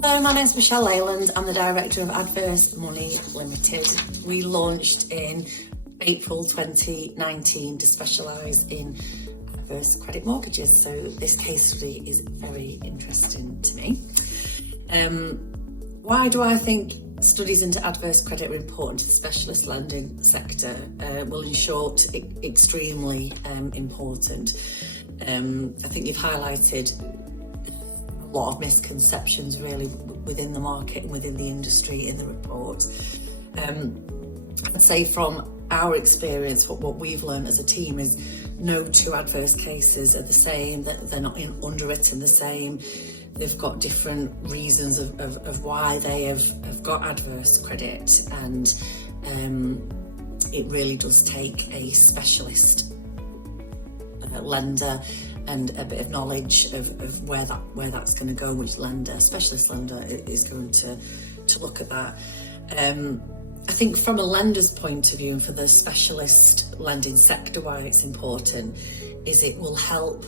Hello, my name's Michelle Leyland. I'm the director of Adverse Money Ltd. We launched in April 2019 to specialise in adverse credit mortgages. So this case study is very interesting to me. Why do I think studies into adverse credit are important to the specialist lending sector? Well, in short, extremely important. I think you've highlighted a lot of misconceptions really within the market and within the industry in the report. I'd say from our experience, what we've learned as a team is no two adverse cases are the same, that they're not underwritten the same. They've got different reasons of why they have got adverse credit, and it really does take a specialist lender and a bit of knowledge of where that's going to go, which specialist lender is going to look at that. I think from a lender's point of view and for the specialist lending sector, why it's important is it will help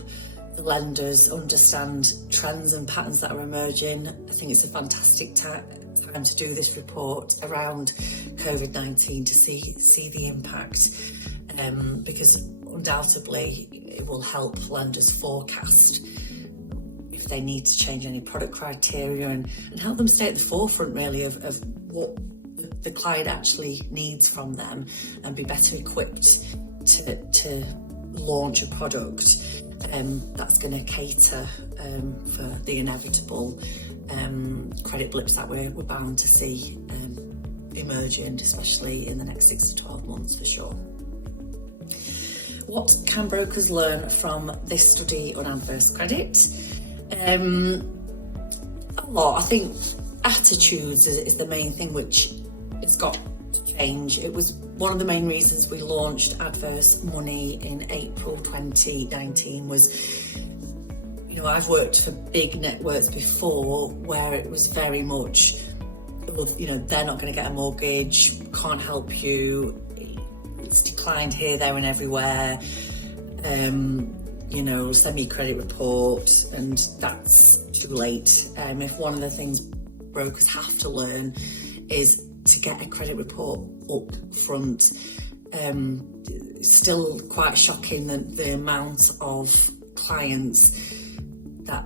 the lenders understand trends and patterns that are emerging. I think it's a fantastic time to do this report around COVID-19 to see the impact, because undoubtedly it will help lenders forecast if they need to change any product criteria and help them stay at the forefront really of what the client actually needs from them, and be better equipped to launch a product that's going to cater for the inevitable credit blips that we're bound to see emerging, especially in the next 6 to 12 months for sure. What can brokers learn from this study on adverse credit? A lot. I think attitudes is the main thing which it's got to change. It was one of the main reasons we launched Adverse Money in April 2019 was, I've worked for big networks before where it was very much, they're not going to get a mortgage, can't help you, it's declined here, there and everywhere, send me a credit report, and that's too late. If one of the things brokers have to learn is to get a credit report up front. Still quite shocking the amount of clients that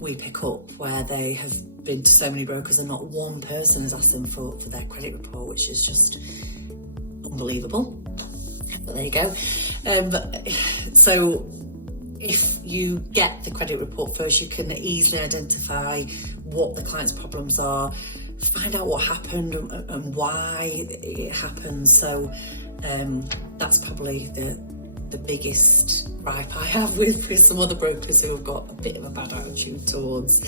we pick up where they have been to so many brokers and not one person has asked them for their credit report, which is just unbelievable. But there you go. So if you get the credit report first, you can easily identify what the client's problems are, find out what happened and why it happened. So that's probably the biggest gripe I have with some other brokers who have got a bit of a bad attitude towards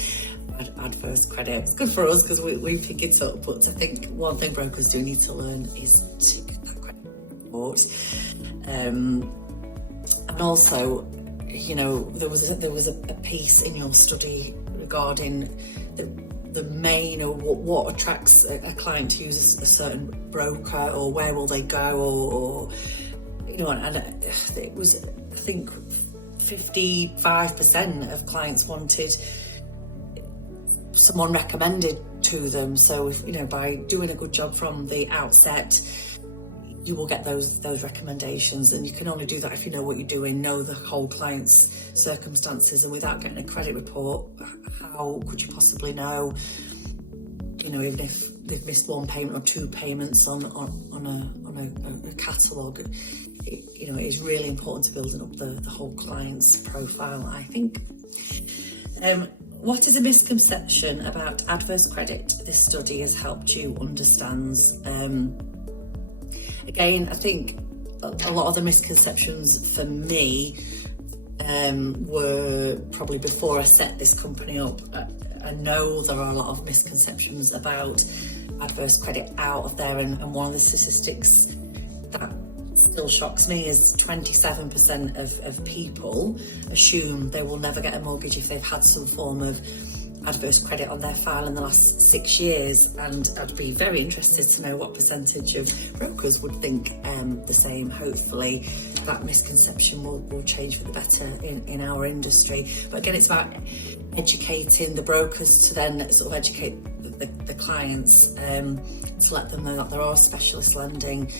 adverse credit. It's good for us because we pick it up, but I think one thing brokers do need to learn is to get that credit report. And also, there was a piece in your study regarding the main, or what attracts a client to use a certain broker, or where will they go, or and it was, I think 55% of clients wanted someone recommended to them. So if, by doing a good job from the outset, you will get those recommendations, and you can only do that if you know what you're doing, know the whole client's circumstances, and without getting a credit report, how could you possibly know, even if they've missed one payment or two payments on a catalogue. It is really important to building up the whole client's profile, I think. What is a misconception about adverse credit this study has helped you understand? Again, I think a lot of the misconceptions for me were probably before I set this company up. I know there are a lot of misconceptions about adverse credit out there, and one of the statistics that still shocks me is 27% of people assume they will never get a mortgage if they've had some form of adverse credit on their file in the last 6 years, and I'd be very interested to know what percentage of brokers would think the same. Hopefully that misconception will change for the better in our industry. But again, it's about educating the brokers to then sort of educate the clients, to let them know that there are specialist lending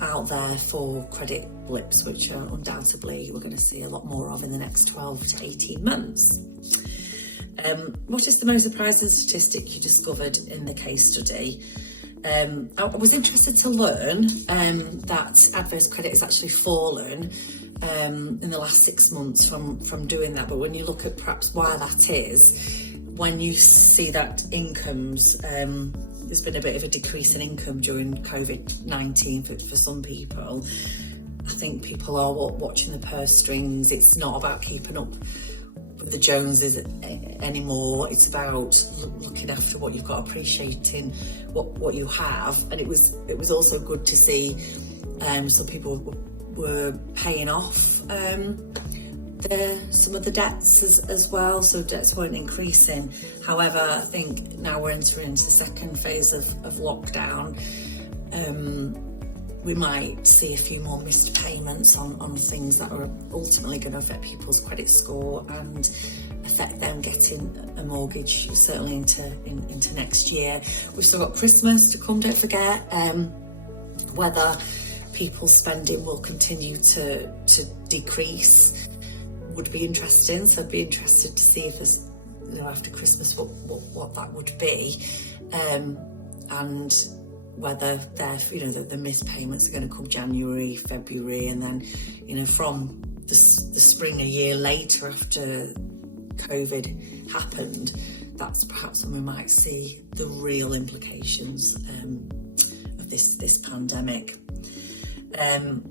out there for credit blips, which are undoubtedly we're going to see a lot more of in the next 12 to 18 months. What is the most surprising statistic you discovered in the case study? I was interested to learn that adverse credit has actually fallen in the last 6 months from doing that, but when you look at perhaps why that is, when you see that incomes, there's been a bit of a decrease in income during COVID-19 for some people. I think people are watching the purse strings. It's not about keeping up with the Joneses anymore. It's about looking after what you've got, appreciating what you have. And it was also good to see some people were paying off some of the debts as well, so debts weren't increasing. However, I think now we're entering into the second phase of lockdown. We might see a few more missed payments on things that are ultimately going to affect people's credit score and affect them getting a mortgage, certainly into next year. We've still got Christmas to come, don't forget. Whether people's spending will continue to decrease would be interesting. So I'd be interested to see if there's, after Christmas, what that would be, and whether the missed payments are going to come January, February, and then from the spring a year later after COVID happened, that's perhaps when we might see the real implications of this pandemic. And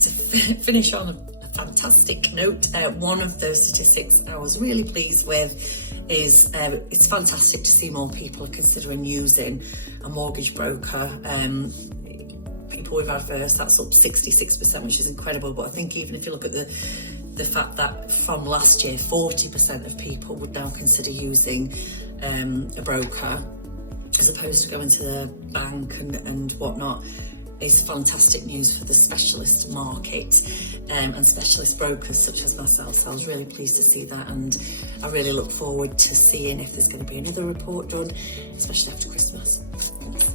to finish on a fantastic note, one of those statistics I was really pleased with is it's fantastic to see more people are considering using a mortgage broker. People with adverse, that's up 66%, which is incredible. But I think even if you look at the fact that from last year, 40% of people would now consider using a broker as opposed to going to the bank and whatnot, is fantastic news for the specialist market and specialist brokers such as myself. So I was really pleased to see that, and I really look forward to seeing if there's going to be another report done, especially after Christmas. Thanks.